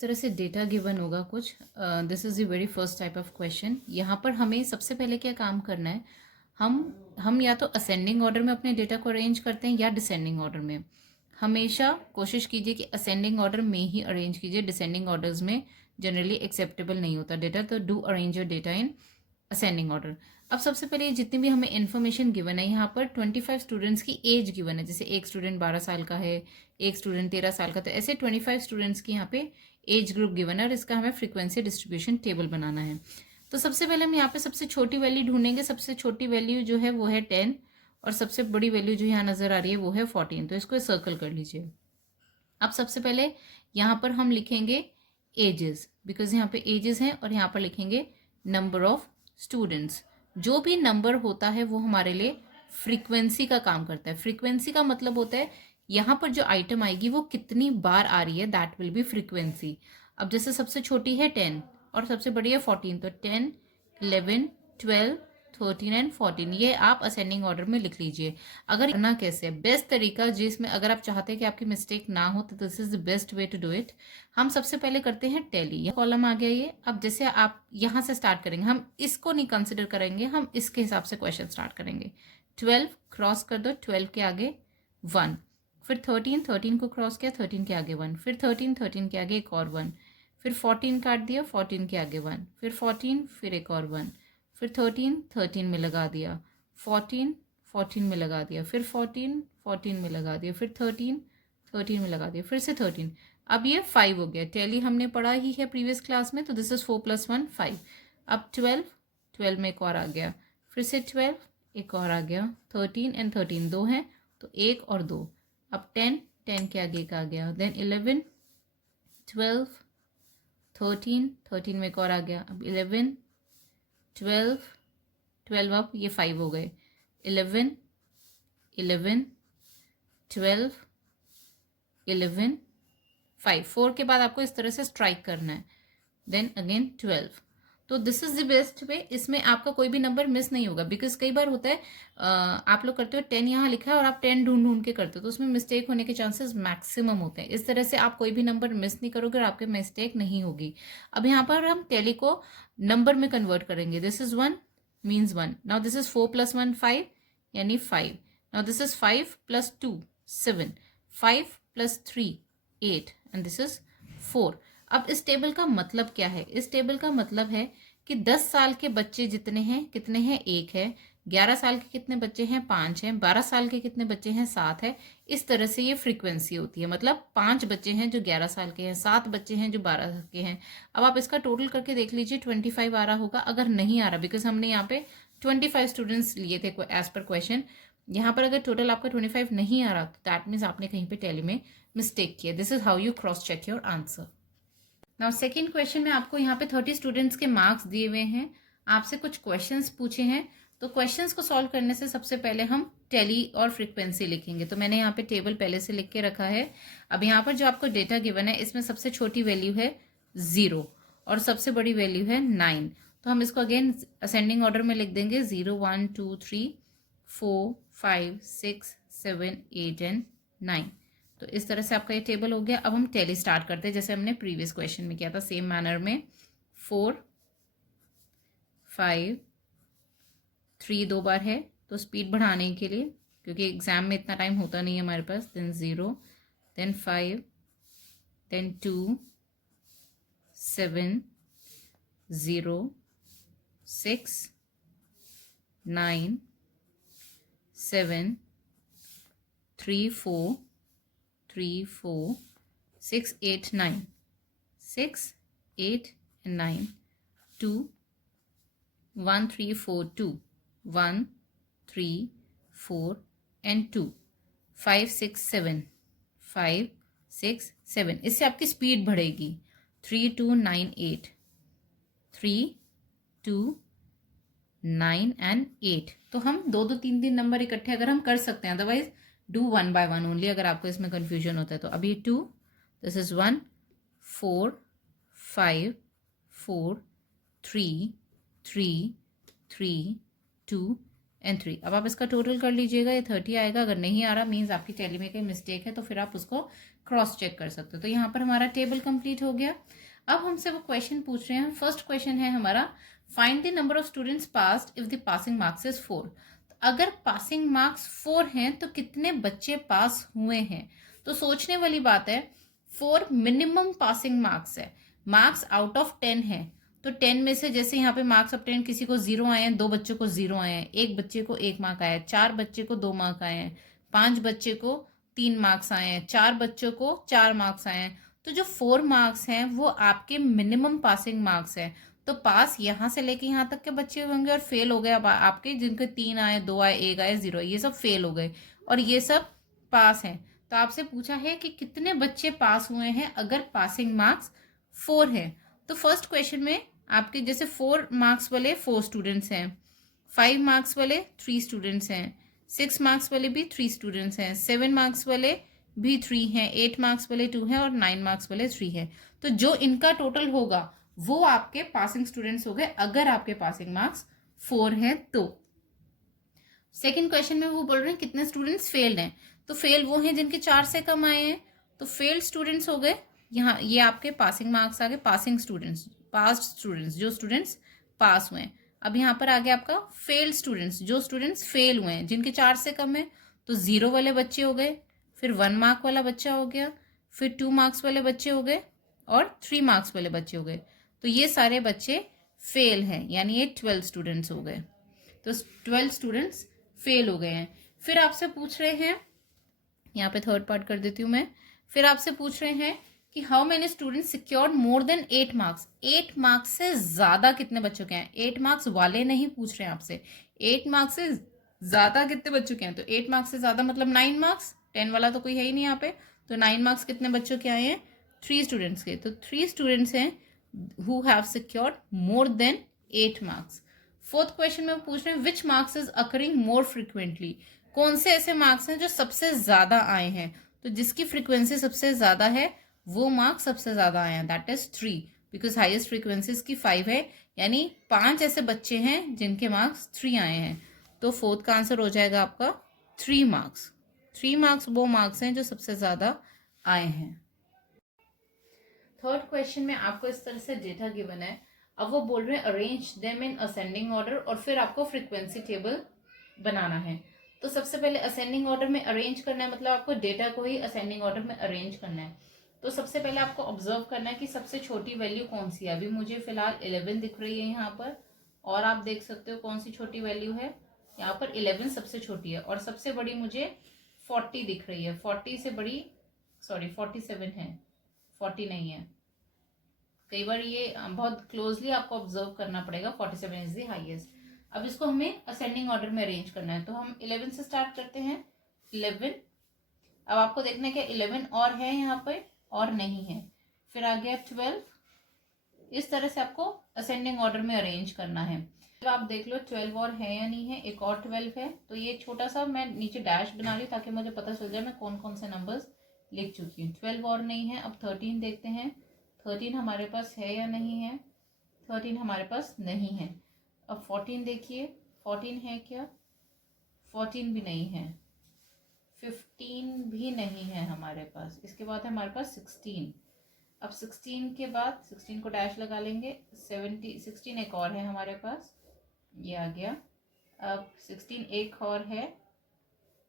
तरह से data given होगा कुछ। This is the very first type of question. यहाँ पर हमें सबसे पहले क्या काम करना है, हम या तो असेंडिंग ऑर्डर में अपने डेटा को अरेंज करते हैं या डिसेंडिंग ऑर्डर में। हमेशा कोशिश कीजिए कि असेंडिंग ऑर्डर में ही अरेंज कीजिए, डिसेंडिंग ऑर्डर्स में जनरली एक्सेप्टेबल नहीं होता डेटा, तो do arrange your data in ascending order. अब सबसे पहले जितनी भी हमें इन्फॉर्मेशन गिवन है, यहाँ पर 25 स्टूडेंट्स की एज गिवन है, जैसे एक स्टूडेंट 12 साल का है, एक स्टूडेंट 13 साल का, तो ऐसे 25 स्टूडेंट्स की यहाँ पे एज ग्रुप गिवन है और इसका हमें फ्रीक्वेंसी डिस्ट्रीब्यूशन टेबल बनाना है। तो सबसे पहले हम यहाँ पे सबसे छोटी वैल्यू ढूंढेंगे। सबसे छोटी वैल्यू जो है वो है 10 और सबसे बड़ी वैल्यू जो यहाँ नजर आ रही है वो है 14। तो इसको सर्कल कर लीजिए। अब सबसे पहले यहाँ पर हम लिखेंगे एजेस, बिकॉज यहाँ पे एजेस हैं, और यहाँ पर लिखेंगे नंबर ऑफ स्टूडेंट्स। जो भी नंबर होता है वो हमारे लिए फ्रीक्वेंसी का काम करता है। फ्रीक्वेंसी का मतलब होता है यहाँ पर जो आइटम आएगी वो कितनी बार आ रही है, दैट विल बी फ्रीक्वेंसी। अब जैसे सबसे छोटी है 10 और सबसे बड़ी है 14, तो 10, 11, 12, 13 एंड 14, ये आप असेंडिंग ऑर्डर में लिख लीजिए। अगर करना कैसे है, बेस्ट तरीका जिसमें अगर आप चाहते हैं कि आपकी मिस्टेक ना हो, तो this is the best way to do it. हम सबसे पहले करते हैं टैली। ये कॉलम आ गया ये। अब जैसे आप यहाँ से स्टार्ट करेंगे, हम इसको नहीं कंसिडर करेंगे, हम इसके हिसाब से क्वेश्चन स्टार्ट करेंगे। 12 क्रॉस कर दो, 12 के आगे 1, फिर 13, 13 को क्रॉस किया, 13 के आगे 1, फिर 13, 13 के आगे एक और 1, फिर 14 काट दिया, 14 के आगे 1, फिर 14, फिर एक और 1, फिर 13, 13 में लगा दिया, 14, 14 में लगा दिया, फिर 14, 14 में लगा दिया, फिर 13, 13 में लगा दिया, फिर से 13। अब ये 5 हो गया। टैली हमने पढ़ा ही है प्रीवियस क्लास में, तो दिस इज 4 + 1 5। अब 12, 12 में एक और आ गया, फिर से 12, एक और आ गया, 13 एंड 13 दो हैं तो एक और दो। अब 10, 10 के आगे एक आ गया, देन 11, 12, 13, 13 में एक और आ गया, अब 11, 12, 12, अब ये 5 हो गए, 11, 11, 12, 11, 5। 4 के बाद आपको इस तरह से स्ट्राइक करना है, देन अगेन 12। तो this is the best way. इसमें आपका कोई भी नंबर मिस नहीं होगा, बिकॉज कई बार होता है आप लोग करते हो 10 यहाँ लिखा है और आप 10 ढूंढ ढूंढ के करते हो, तो उसमें मिस्टेक होने के चांसेस मैक्सिमम होते हैं। इस तरह से आप कोई भी नंबर मिस नहीं करोगे और आपके मिस्टेक नहीं होगी। अब यहाँ पर हम टैली को नंबर में कन्वर्ट करेंगे। This is 1 means 1। Now this is 4 + 1 5 यानी 5। Now this is 5 + 2 7, 5 + 3 8 and this is 4। अब इस टेबल का मतलब क्या है? इस टेबल का मतलब है कि 10 साल के बच्चे जितने हैं, कितने हैं? 1 है। 11 साल के कितने बच्चे हैं? 5 हैं। 12 साल के कितने बच्चे हैं? 7 है। इस तरह से ये फ्रीक्वेंसी होती है। मतलब 5 बच्चे हैं जो 11 साल के हैं, 7 बच्चे हैं जो 12 के हैं। अब आप इसका टोटल करके देख लीजिए, 25 आ रहा होगा। अगर नहीं आ रहा, बिकॉज हमने यहाँ पे 25 स्टूडेंट्स लिए थे एज पर क्वेश्चन, यहाँ पर अगर टोटल आपका 25 नहीं आ रहा, तो दैट मीन्स आपने कहीं पे टैली में मिस्टेक किया। This is how you cross check your answer. Now second question में आपको यहाँ पे 30 स्टूडेंट्स के मार्क्स दिए हुए हैं, आपसे कुछ क्वेश्चंस पूछे हैं। तो क्वेश्चंस को सॉल्व करने से सबसे पहले हम टैली और फ्रीक्वेंसी लिखेंगे। तो मैंने यहाँ पे टेबल पहले से लिख के रखा है। अब यहाँ पर जो आपको डेटा गिवन है, इसमें सबसे छोटी वैल्यू है 0 और सबसे बड़ी वैल्यू है 9। तो हम इसको अगेन असेंडिंग ऑर्डर में लिख देंगे, 0 1 2 3 4 5 6 7 8 एंड 9। तो इस तरह से आपका ये टेबल हो गया। अब हम टैली स्टार्ट करते हैं जैसे हमने प्रीवियस क्वेश्चन में किया था, सेम मैनर में। 4 5 3 दो बार है, तो स्पीड बढ़ाने के लिए, क्योंकि एग्जाम में इतना टाइम होता नहीं है हमारे पास, then 0, then 5, then 2 7 0 6 9 7 3 4 3 4 6 8 9 6 8 and 9 2 1 3 4 2 1 3 4 and 2 5 6 7 5 6 7। इससे आपकी स्पीड बढ़ेगी। 3 2 9 8 3 2 9 and 8। तो हम 2 2 3 3 नंबर इकट्ठे अगर हम कर सकते हैं, अदरवाइज डू 1 by 1 ओनली, अगर आपको इसमें कंफ्यूजन होता है तो। अभी 2, दिस इज 1 4 5 4 3 3 3 2 एंड 3। अब आप इसका टोटल कर लीजिएगा, ये 30 आएगा। अगर नहीं आ रहा मीन्स आपकी टैली में कहीं मिस्टेक है, तो फिर आप उसको क्रॉस चेक कर सकते हो। तो यहाँ पर हमारा टेबल कंप्लीट हो गया। अब हमसे वो क्वेश्चन पूछ रहे हैं। फर्स्ट क्वेश्चन है हमारा, find the number of students passed if the passing marks is 4। अगर पासिंग मार्क्स 4 हैं तो कितने बच्चे पास हुए हैं। तो सोचने वाली बात है, 4 मिनिमम पासिंग मार्क्स है, मार्क्स आउट ऑफ 10 है। तो 10 में से जैसे यहाँ पे मार्क्स ऑफ 10 किसी को 0 आए हैं, 2 बच्चों को 0 आए हैं, 1 बच्चे को 1 मार्क आया है, 4 बच्चे को 2 मार्क आए हैं, 5 बच्चे को 3 मार्क्स आए हैं, 4 बच्चों को 4 मार्क्स आए हैं। तो जो 4 मार्क्स हैं वो आपके मिनिमम पासिंग मार्क्स हैं। तो पास यहाँ से लेके यहाँ तक के बच्चे होंगे, और फेल हो गए अब आपके जिनके 3 आए, 2 आए, 1 आए, 0, ये सब फेल हो गए, और ये सब पास हैं। तो आपसे पूछा है कि कितने बच्चे पास हुए हैं अगर पासिंग मार्क्स 4 है। तो फर्स्ट क्वेश्चन में आपके जैसे 4 मार्क्स वाले 4 स्टूडेंट्स हैं, 5 मार्क्स वाले 3 स्टूडेंट्स हैं, 6 मार्क्स वाले भी 3 स्टूडेंट्स हैं, 7 मार्क्स वाले भी 3 हैं, 8 मार्क्स वाले 2 हैं, और 9 मार्क्स वाले 3 हैं। तो जो इनका टोटल होगा वो आपके पासिंग स्टूडेंट्स हो गए, अगर आपके पासिंग मार्क्स 4 हैं तो। सेकेंड क्वेश्चन में वो बोल रहे हैं कितने स्टूडेंट्स फेल्ड हैं। तो फेल वो हैं जिनके 4 से कम आए हैं, तो फेल्ड स्टूडेंट्स हो गए। यहाँ ये आपके पासिंग मार्क्स आ गए, पासिंग स्टूडेंट्स, पास स्टूडेंट्स, जो स्टूडेंट्स पास हुए हैं। अब यहाँ पर आ गया आपका फेल्ड स्टूडेंट्स, जो स्टूडेंट्स फेल हुए हैं जिनके 4 से कम है। तो 0 वाले बच्चे हो गए, फिर 1 मार्क वाला बच्चा हो गया, फिर 2 मार्क्स वाले बच्चे हो गए, और 3 मार्क्स वाले बच्चे हो गए। तो ये सारे बच्चे फेल हैं, यानी ये 12 स्टूडेंट्स हो गए। तो 12 स्टूडेंट्स फेल हो गए हैं। फिर आपसे पूछ रहे हैं, यहाँ पे थर्ड पार्ट कर देती हूँ मैं। फिर आपसे पूछ रहे हैं कि how many students secured more than 8 marks. 8 marks से ज्यादा कितने बच्चों के हैं। 8 मार्क्स वाले नहीं पूछ रहे हैं आपसे, 8 मार्क्स से ज्यादा कितने बच्चों के हैं। तो 8 मार्क्स से ज्यादा मतलब 9 मार्क्स, 10 वाला तो कोई है ही नहीं यहाँ पे। तो 9 मार्क्स कितने बच्चों के आए हैं, 3 स्टूडेंट्स के। तो 3 स्टूडेंट्स हैं who have secured more than 8 marks. Fourth question में पूछ रहे हैं which marks is occurring more frequently. कौन से ऐसे मार्क्स हैं जो सबसे ज्यादा आए हैं। तो जिसकी फ्रीक्वेंसी सबसे ज्यादा है वो मार्क्स सबसे ज्यादा आए हैं, that is 3, because highest frequency इसकी 5 है, यानी 5 ऐसे बच्चे हैं जिनके मार्क्स 3 आए हैं। तो फोर्थ का आंसर हो जाएगा आपका 3 मार्क्स। 3 मार्क्स वो मार्क्स हैं जो सबसे ज्यादा आए हैं। थर्ड क्वेश्चन में आपको इस तरह से डेटा गिवन है। अब वो बोल रहे हैं arrange them in ascending order, और फिर आपको फ्रीक्वेंसी टेबल बनाना है। तो सबसे पहले असेंडिंग ऑर्डर में अरेंज करना है, मतलब आपको डेटा को ही असेंडिंग ऑर्डर में अरेंज करना है। तो सबसे पहले आपको ऑब्जर्व करना है कि सबसे छोटी वैल्यू कौन सी है। अभी मुझे फिलहाल 11 दिख रही है यहाँ पर, और आप देख सकते हो कौन सी छोटी वैल्यू है। यहाँ पर 11 सबसे छोटी है, और सबसे बड़ी मुझे 40 दिख रही है। 40 से बड़ी, सॉरी 47 है, 40 नहीं है। कई बार ये बहुत क्लोजली आपको ऑब्जर्व करना पड़ेगा। 47 इज द हाईएस्ट। अब इसको हमें असेंडिंग ऑर्डर में अरेंज करना है, तो हम 11 से स्टार्ट करते हैं। 11, अब आपको देखना है कि 11 और है यहाँ पे, और नहीं है। फिर आ गया 12। इस तरह से आपको असेंडिंग ऑर्डर में अरेंज करना है। अब आप देख लो 12 और है या नहीं है। एक और 12 है, तो ये छोटा सा मैं नीचे डैश बना रही हूँ ताकि मुझे पता चल जाए मैं कौन कौन से नंबर्स लिख चुकी हूँ। 12 और नहीं है। अब 13 देखते हैं, 13 हमारे पास है या नहीं है। 13 हमारे पास नहीं है। अब 14 देखिए, 14 है क्या। 14 भी नहीं है। 15 भी नहीं है हमारे पास। इसके बाद है हमारे पास 16। अब 16 के बाद 16 को डैश लगा लेंगे। 16 एक और है हमारे पास, ये आ गया। अब 16 एक और है,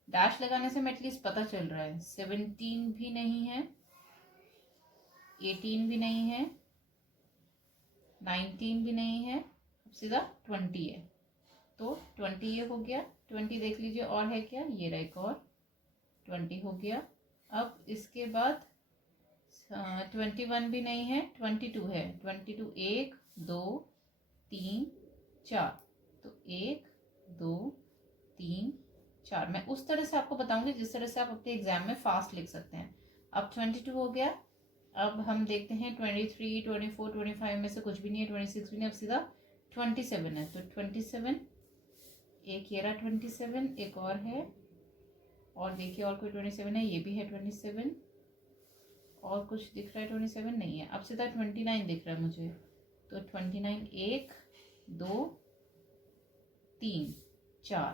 डैश लगाने से मैं एटलीस्ट पता चल रहा है। 17 भी नहीं है, 18 भी नहीं है, 19 भी नहीं है। अब सीधा 20 है, तो 20 ये हो गया। 20 देख लीजिए और है क्या, ये रहा एक और, 20 हो गया। अब इसके बाद 21 भी नहीं है, 22 है। 22 1 2 3 4, तो 1 2 3 4। मैं उस तरह से आपको बताऊंगी जिस तरह से आप अपने एग्जाम में फास्ट लिख सकते हैं। अब 22 हो गया। अब हम देखते हैं 23 24 25 में से कुछ भी नहीं है, 26 भी नहीं। अब सीधा 27 है, तो 27, एक ये रहा 27, एक और है, और देखिए और कोई 27 है, ये भी है 27, और कुछ दिख रहा है 27 नहीं है। अब सीधा 29 दिख रहा है मुझे, तो 29 1 2 3, 4,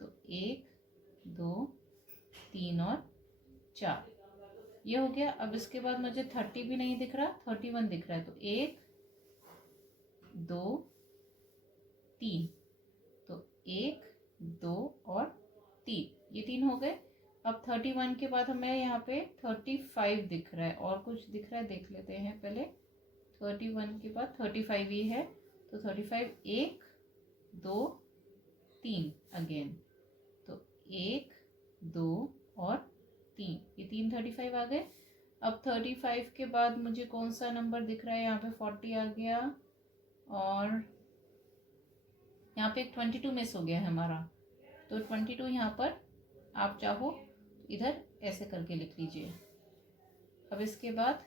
तो 1 2 3 और 4, ये हो गया। अब इसके बाद मुझे 30 भी नहीं दिख रहा, 31 दिख रहा है, तो 1 2 3, तो 1 2 और 3, ये 3 हो गए। अब 31 के बाद हमें यहाँ पे 35 दिख रहा है, और कुछ दिख रहा है देख लेते हैं पहले। 31 के बाद 35 ही है, तो 35 1 2 3 अगेन, तो 1 2 और 3, ये 3 35 आ गए। अब 35 के बाद मुझे कौन सा नंबर दिख रहा है, यहाँ पे 40 आ गया, और यहाँ पे 22 मिस हो गया है हमारा, तो 22 यहाँ पर आप चाहो इधर ऐसे करके लिख लीजिए। अब इसके बाद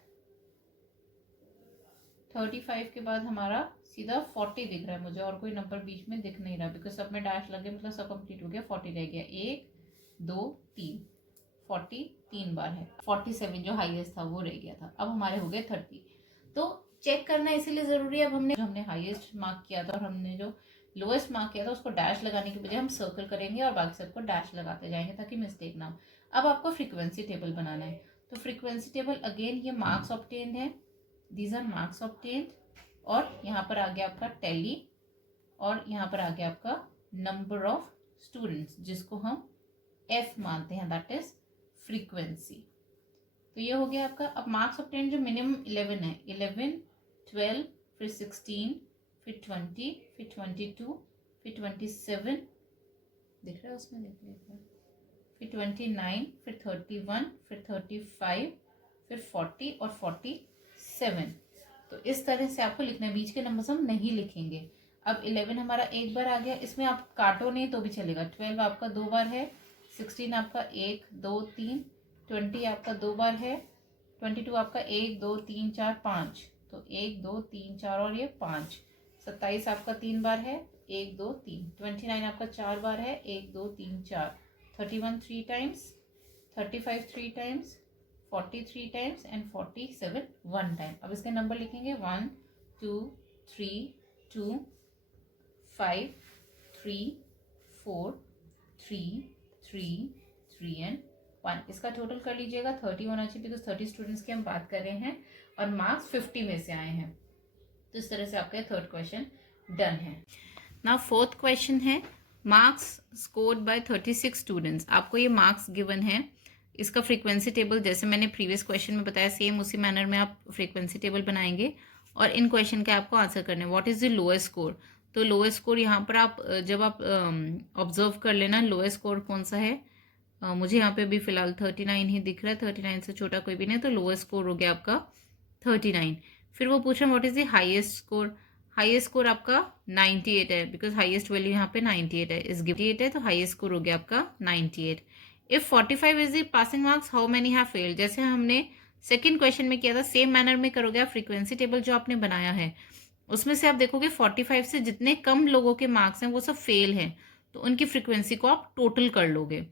35 के बाद हमारा सीधा 40 दिख रहा है मुझे, और कोई नंबर बीच में दिख नहीं रहा, बिकॉज सब में डैश लगे, मतलब सब कंप्लीट हो गया। 40 रह गया, 1 2 3, 40 3 बार है। 47 जो हाईएस्ट था वो रह गया था। अब हमारे हो गए 30, तो चेक करना इसीलिए जरूरी है। अब हमने हाईएस्ट मार्क किया था और हमने जो लोएस्ट मार्क किया था उसको डैश लगाने के बजाय हम सर्कल करेंगे और बाकी सबको डैश लगाते जाएंगे ताकि मिस्टेक ना हो। अब आपको फ्रीक्वेंसी टेबल बनाना है, तो फ्रीक्वेंसी टेबल अगेन ये मार्क्स ऑब्टेन्ड है, दीज आर मार्क्स ऑब्टेन्ड, और यहाँ पर आ गया आपका टैली, और यहाँ पर आ गया आपका नंबर ऑफ स्टूडेंट्स जिसको हम एफ मानते हैं, दैट इज फ्रीक्वेंसी। तो ये हो गया आपका। अब मार्क्स ऑब्टेन्ड जो मिनिमम 11 है, 11 12 फिर 16 फिर 20 फिर 22 फिर 27 दिख रहा है उसमें, देख लीजिए, फिर 29 फिर 31 फिर 35 फिर 40 और 47। तो इस तरह से आपको लिखना है, बीच के नंबर्स हम नहीं लिखेंगे। अब 11 हमारा एक बार आ गया, इसमें आप काटो नहीं तो भी चलेगा। 12 आपका 2 बार है, 16 आपका 1 2 3, 20 आपका 2 बार है, 22 आपका 1 2 3 4 5, तो 1 2 3 4 और ये 5, 27 आपका 3 बार है, 1 2 3, 29 आपका 4 बार है, 1 2 3 4, 31 3 times, 35 3 times, 40 3 times and 47 1 time. अब इसके नंबर लिखेंगे 1 2 3 2 5 3 4 3 3 3 एंड 1। इसका टोटल कर लीजिएगा 30 होना चाहिए, बिकॉज 30 स्टूडेंट्स की हम बात कर रहे हैं और मार्क्स 50 में से आए हैं। तो इस तरह से आपका थर्ड क्वेश्चन डन है। नाउ फोर्थ क्वेश्चन है, मार्क्स स्कोर्ड बाय 36 स्टूडेंट्स। आपको ये मार्क्स गिवन है, इसका फ्रीक्वेंसी टेबल जैसे मैंने प्रीवियस क्वेश्चन में बताया सेम उसी मैनर में आप फ्रीक्वेंसी टेबल बनाएंगे और इन क्वेश्चन के आपको आंसर करने। What is the lowest score, तो लोएस्ट स्कोर यहाँ पर आप जब आप ऑब्जर्व कर लेना लोएस्ट स्कोर कौन सा है। मुझे यहाँ पे भी फिलहाल 39 ही दिख रहा है, 39 से छोटा कोई भी नहीं, तो लोएस्ट स्कोर हो गया आपका 39। फिर वो पूछ रहे हैं what is the highest score, highest score आपका 98 है, बिकॉज हाईएस्ट वैल्यू यहाँ पे 98 है, इस 98 है, तो हाईएस्ट स्कोर हो गया आपका 98। If 45 is the passing marks how many have failed, जैसे हमने सेकंड क्वेश्चन में किया था सेम मैनर में करोगे आप। फ्रीक्वेंसी टेबल जो आपने बनाया है उसमें से आप देखोगे 45 से जितने कम लोगों के मार्क्स हैं वो सब फेल हैं, तो उनकी फ्रीक्वेंसी को आप टोटल कर लोगे।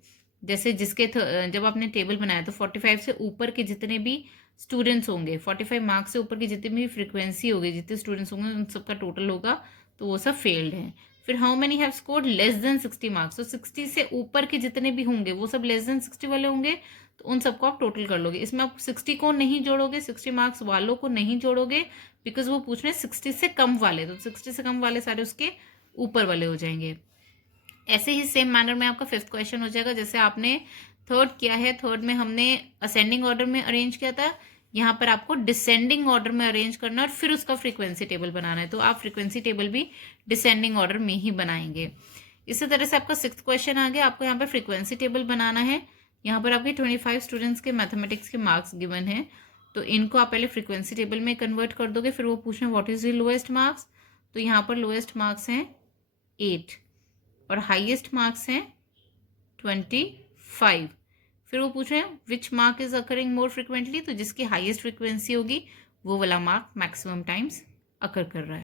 जैसे जिसके जब आपने टेबल बनाया तो 45 से ऊपर के जितने भी स्टूडेंट्स होंगे, 45 मार्क्स से ऊपर की जितनी भी फ्रीक्वेंसी होगी, जितने स्टूडेंट्स होंगे उन सबका टोटल होगा, तो वो सब फेल्ड हैं। फिर how many have scored less than 60 marks, तो 60 से ऊपर के जितने भी होंगे वो सब लेस देन 60 वाले होंगे, तो उन सबको आप टोटल कर लोगे। इसमें आप 60 को नहीं जोड़ोगे, 60 मार्क्स वालों को नहीं जोड़ोगे, बिकॉज वो पूछ रहे हैं 60 से कम वाले, तो 60 से कम वाले सारे उसके ऊपर वाले हो जाएंगे। ऐसे ही सेम मैनर में आपका फिफ्थ क्वेश्चन हो जाएगा। जैसे आपने थर्ड किया है, थर्ड में हमने असेंडिंग ऑर्डर में अरेंज किया था, यहाँ पर आपको डिसेंडिंग ऑर्डर में अरेंज करना है और फिर उसका फ्रीक्वेंसी टेबल बनाना है, तो आप फ्रीक्वेंसी टेबल भी डिसेंडिंग ऑर्डर में ही बनाएंगे। इसी तरह से आपका सिक्स्थ क्वेश्चन आ गया, आपको यहाँ पर फ्रीक्वेंसी टेबल बनाना है। यहाँ पर आपके 25 स्टूडेंट्स के मैथमेटिक्स के मार्क्स गिवन है, तो इनको आप पहले फ्रीक्वेंसी टेबल में कन्वर्ट कर दोगे। फिर वो पूछ रहे हैं what is the lowest marks, तो यहाँ पर लोएस्ट मार्क्स हैं 8 और हाईएस्ट मार्क्स हैं 25। फिर वो पूछ रहे हैं which mark is occurring more frequently, तो जिसकी हाईएस्ट फ्रिक्वेंसी होगी वो वाला मार्क मैक्सिमम टाइम्स अकर कर रहा है।